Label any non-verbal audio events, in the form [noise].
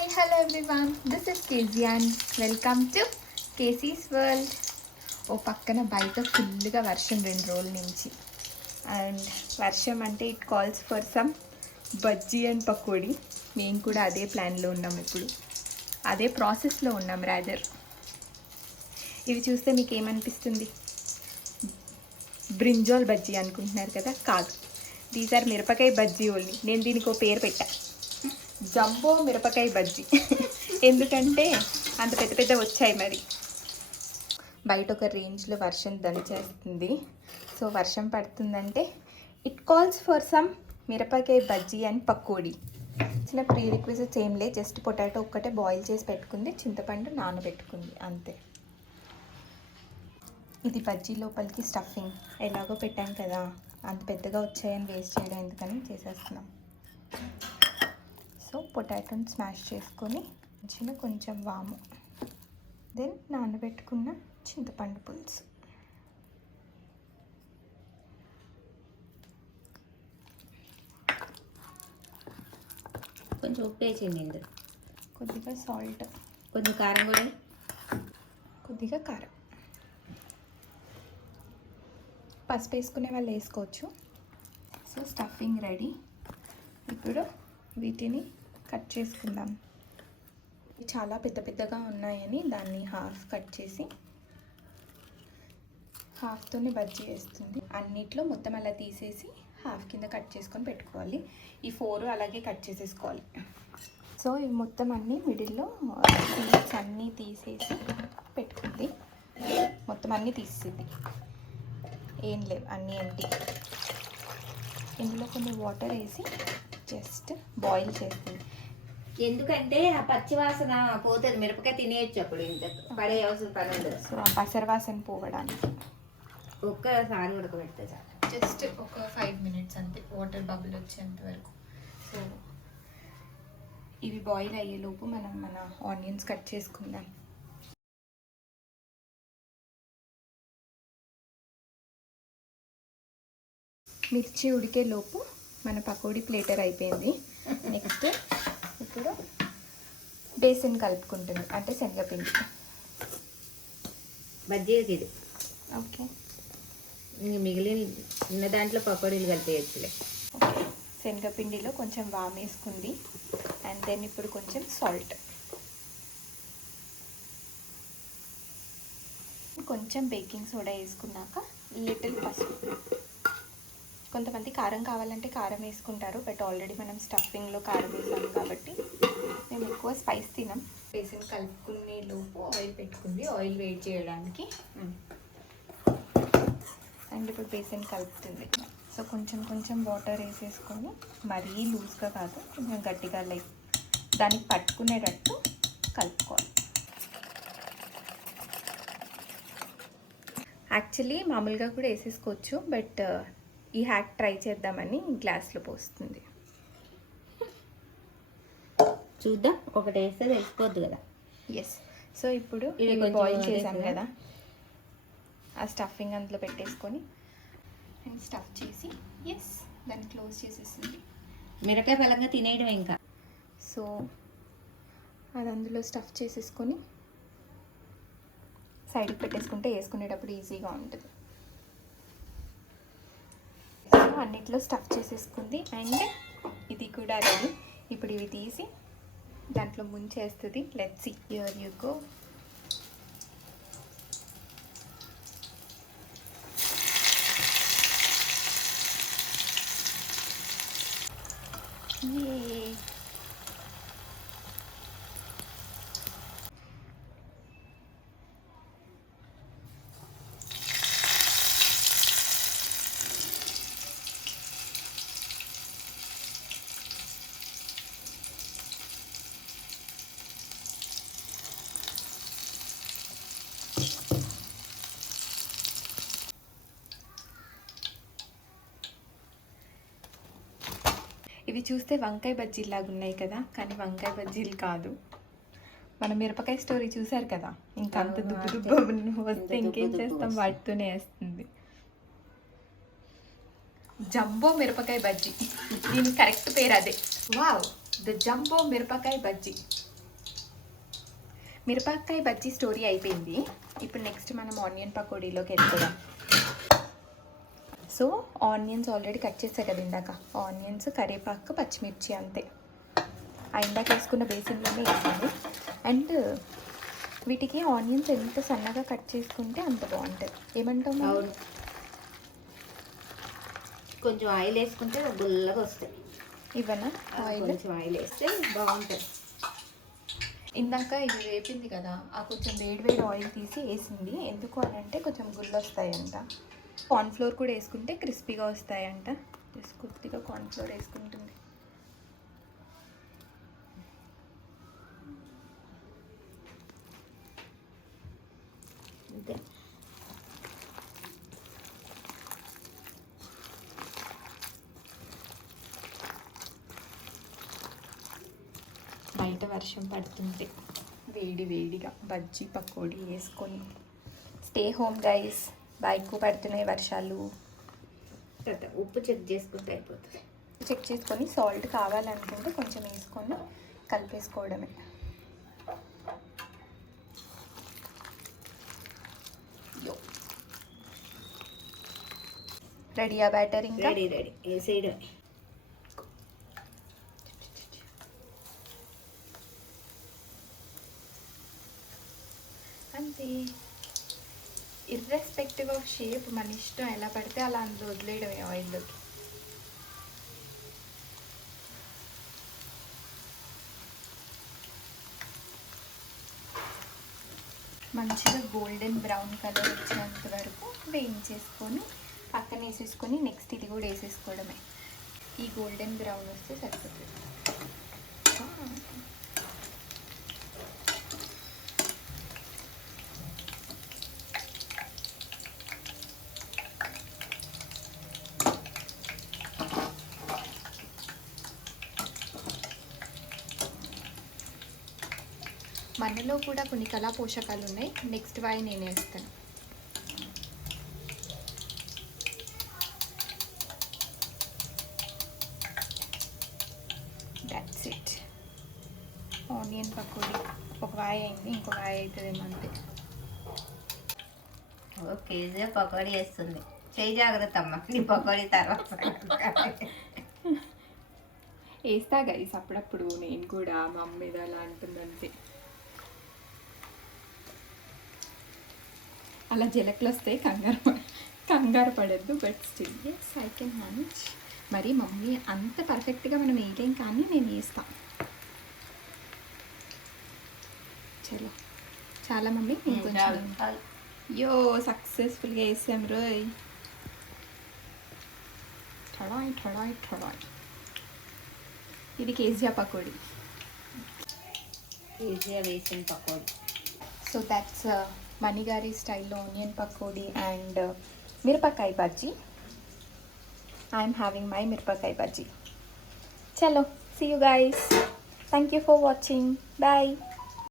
Hi hello everyone this is KG welcome to KC's world ఓ పక్కన బయట ఫుల్గా వర్షం రెండు రోజుల నుంచి. అండ్ వర్షం అంటే it calls for some bajji and pakodi. మేము కూడా అదే ప్లాన్లో ఉన్నాం ఇప్పుడు. అదే ప్రాసెస్లో ఉన్నాం రాదర్ ఇవి చూస్తే మీకు ఏమనిపిస్తుంది? బ్రింజాల్ బజ్జీ అనుకుంటున్నారు కదా? కాదు. దీస్ ఆర్ మిరపకాయ బజ్జీ ఓన్లీ నేను దీనికి ఒక పేరు పెట్టా. జంబో మిరపకాయ బజ్జీ. ఎందుకంటే అంత పెద్ద పెద్ద వచ్చాయి మరి. బయట ఒక రేంజ్లో వర్షం దంచేస్తుంది సో వర్షం పడుతుందంటే it calls for some mirapakaya bajji and pakodi. చిన్న ప్రీ రిక్వెస్ట్ ఏం లేదు జస్ట్ పొటాటో ఒక్కటే బాయిల్ చేసి పెట్టుకుంది చింతపండు నానబెట్టుకుంది అంతే. ఇది బజ్జీ లోపలికి స్టఫింగ్ ఎలాగో పెట్టాం కదా అంత పెద్దగా వచ్చాయని వేస్ట్ చేయడం ఎందుకని చేసేస్తున్నాం. సో పొటాటోని స్మాష్ చేసుకొని చిన్న కొంచెం వాము. దెన్ నానబెట్టుకున్న చింతపండు పులుసు. కొంచెం ఉప్పు వేసింది ఇందులో. కొద్దిగా సాల్ట్. కొంచెం కారం కూడా. కొద్దిగా కారం. పసుపు వేసుకునే వాళ్ళు వేసుకోవచ్చు. సో స్టఫింగ్ రెడీ ఇప్పుడు వీటిని కట్ చేసుకుందాం. చాలా పెద్ద పెద్దగా ఉన్నాయని దాన్ని హాఫ్ కట్ చేసి హాఫ్తోనే బజ్జీ వేస్తుంది అన్నిట్లో మొత్తం అలా తీసేసి హాఫ్ కింద కట్ చేసుకొని పెట్టుకోవాలి. ఈ ఫోర్ అలాగే కట్ చేసేసుకోవాలి. సో ఇవి మొత్తం అన్నీ మిడిల్లో సీడ్స్ అన్నీ తీసేసి పెట్టుకుంది. మొత్తం అన్నీ తీసేసింది. ఏం లేవు అన్నీ ఎంటీ ఇందులో కొన్ని వాటర్ వేసి జస్ట్ బాయిల్ చేస్తుంది. ఎందుకంటే ఆ పచ్చి వాసన పోతుంది మిరపకాయ తినేయచ్చు అప్పుడు ఇంత పడే అవసరం పని ఉండదు. సో ఆ పసరవాసన పోవడానికి. ఒక్కసారి ఉడకబెడితే చాలు. జస్ట్ ఒక ఫైవ్ మినిట్స్ అంతే వాటర్ బబుల్ వచ్చేంత వరకు. సో ఇవి బాయిల్ అయ్యేలోపు మనం మన ఆనియన్స్ కట్ చేసుకుందాం. మిర్చి ఉడికే లోపు మన పకోడీ ప్లేటర్ అయిపోయింది. నెక్స్ట్ ఇప్పుడు బేసన్ కలుపుకుంటుంది అంటే శనగపిండి. బజ్జీకి ఇది. ఓకే. ఇంక మిగిలిన దాంట్లో పకోడీలు కలిపేయచ్చులే. ఓకే. శనగపిండిలో కొంచెం వామ్ వేసుకుంది అండ్ దెన్ ఇప్పుడు కొంచెం సాల్ట్. కొంచెం బేకింగ్ సోడా వేసుకున్నాక లిటిల్ పసుపు. కొంతమంది కారం కావాలంటే కారం వేసుకుంటారు బట్ ఆల్రెడీ మనం స్టఫింగ్లో కారం వేసాం కాబట్టి మేము ఎక్కువ స్పైస్ తినాం. బేసిన్ కలుపుకునే లోపు ఆయిల్ పెట్టుకుంది. ఆయిల్ వేడి చేయడానికి. అండ్ ఇప్పుడు బేసిన్ కలుపుతుంది. సో కొంచెం కొంచెం వాటర్ వేసేసుకొని మరీ లూజ్గా కాదు కొంచెం గట్టిగా లైక్ దానికి పట్టుకునేటట్టు కలుపుకోవాలి. యాక్చువల్లీ మామూలుగా కూడా వేసేసుకోవచ్చు బట్ ఈ హ్యాక్ ట్రై చేద్దామని గ్లాస్లో పోస్తుంది. చూద్దాం. ఒకటి వేస్తే తెలిసిపోద్ది కదా. ఎస్ సో ఇప్పుడు ఇవి బాయిల్ చేసాం కదా? కదా. ఆ స్టఫింగ్ అందులో పెట్టేసుకొని అండ్ స్టఫ్ చేసి ఎస్ దాన్ని క్లోజ్ చేసేసింది. మిరపకాయ బలంగా తినేయడం ఇంకా. సో అది అందులో స్టఫ్ చేసేసుకొని సైడ్కి పెట్టేసుకుంటే వేసుకునేటప్పుడు ఈజీగా ఉంటుంది. సో అన్నిట్లో స్టఫ్ చేసేసుకుంది. అండ్ ఇది కూడా రెడీ ఇప్పుడు ఇవి తీసి దాంట్లో ముంచేస్తుంది. లెట్స్ యూర్ యూ గో ఏ ఇవి చూస్తే వంకాయ బజ్జీలాగా ఉన్నాయి కదా కానీ వంకాయ బజ్జీలు కాదు. మన మిరపకాయ స్టోరీ చూసారు కదా ఇంకా అంత దుబ్బు దుబ్బు వస్తే ఇంకేం చేస్తాం? వాటితోనే వేస్తుంది. జంబో మిరపకాయ బజ్జీ. దీని కరెక్ట్ పేరు అదే. వావ్ ద జంబో మిరపకాయ బజ్జీ. మిరపకాయ బజ్జీ స్టోరీ అయిపోయింది. ఇప్పుడు నెక్స్ట్ మనం ఆనియన్ పకోడీలోకి వెళ్తున్నాం సో ఆనియన్స్ ఆల్రెడీ కట్ చేసా కదా ఇందాక. ఆనియన్స్ కరివేపాకు పచ్చిమిర్చి అంతే. ఆ ఇందాక వేసుకున్న బేసిన్లోనే వేసింది అండ్ వీటికి ఆనియన్స్ ఎంత సన్నగా కట్ చేసుకుంటే అంత బాగుంటుంది మమ్మీ? అవును. కొంచెం ఆయిల్ వేసుకుంటే గుల్లగా వస్తాయి. ఇవన్నా ఆయిల్ కొంచెం ఆయిల్ వేస్తే బాగుంటుంది ఇందాక ఇది వేపింది కదా ఆ కొంచెం వేడి వేడి ఆయిల్ తీసి వేసింది. ఎందుకు అని అంటే కొంచెం గుళ్ళు వస్తాయంట. కార్న్ఫ్లోర్ కూడా వేసుకుంటే క్రిస్పీగా వస్తాయంట. జస్ట్ కొద్దిగా కార్న్ఫ్లోర్ వేసుకుంటుంది అంతే బయట వర్షం పడుతుంది. వేడి వేడిగా బజ్జీ పకోడీ వేసుకొని. స్టే హోమ్ గైస్ బైక్ పడుతున్నాయి వర్షాలు. ఉప్పు చెక్ చేసుకుంటే అయిపోతుంది. చెక్ చేసుకొని సాల్ట్ కావాలనుకుంటే కొంచెం వేసుకొని కలిపేసుకోవడమే. రెడీయా బ్యాటర్ ఇంకా? రెడీ రెడీ వేసేయడం అంతే ఇర్రెస్పెక్టివ్ ఆఫ్ షేప్ మన ఇష్టం ఎలా పడితే అలా అందులో వదిలేయడమే ఆయిల్లోకి మంచిగా గోల్డెన్ బ్రౌన్ కలర్ వచ్చేంత వరకు వేయించేసుకొని పక్కన వేసేసుకొని నెక్స్ట్ ఇది కూడా వేసేసుకోవడమే. ఈ గోల్డెన్ బ్రౌన్ వస్తే సరిపోతుంది. ఆ. మనలో కూడా కొన్ని కళా పోషకాలు ఉన్నాయి నెక్స్ట్ వాయి నేను వేస్తాను. దట్స్ ఇట్ ఆనియన్ పకోడీ ఒక వాయి అయింది ఇంకో వాయి అవుతుందేమో అంతే. ఓ కేజీ పకోడీ వేస్తుంది. చేయి జాగ్రత్త అమ్మ నీ పకోడీ తర్వాత [laughs] వేస్తా గైస్ అప్పుడప్పుడు నేను కూడా మా అమ్మ మీద అలా అంటుందంతే అలా జలకులు వస్తాయి కంగారు కంగారు పడద్దు but still yes I can manage మరి మమ్మీ అంత పర్ఫెక్ట్గా మనం వేయలేం కానీ నేను వేస్తా చలో. చాలా మమ్మీ యో సక్సెస్ఫుల్గా వేసాం రోయ్. ఠడాయ్ ఠడాయ్ ఠడాయ్. ఇది కేజీఆ పకోడీ. ఈజీగా వేసిన పకోడీ. సో దట్స్ మణిగారి స్టైల్లో ఆనియన్ పకోడీ అండ్ మిరపకాయ బజ్జీ ఐఎమ్ హ్యావింగ్ మై మిరపకాయ బజ్జీ చలో see you guys thank you for watching bye